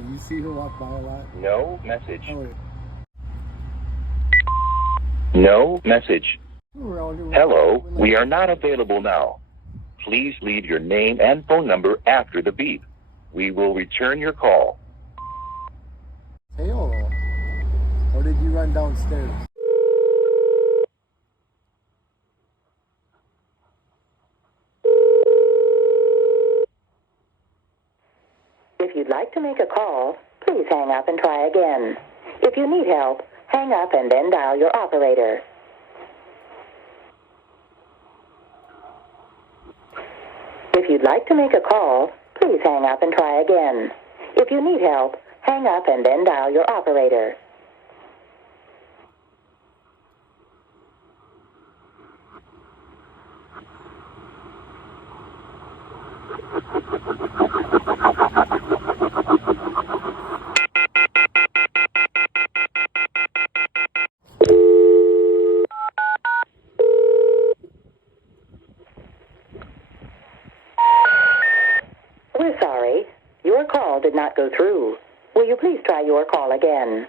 you see her walk by a lot? No message. Oh, wait. No message. Around. Hello, we are not available now. Please leave your name and phone number after the beep. We will return your call. Hello. Or did you run downstairs? If you'd like to make a call, please hang up and try again. If you need help, hang up and then dial your operator. If you'd like to make a call, please hang up and try again. If you need help, hang up and then dial your operator. We're sorry. Your call did not go through. Will you please try your call again?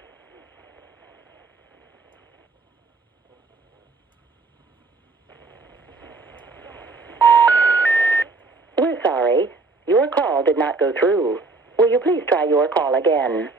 We're sorry. Your call did not go through. Will you please try your call again?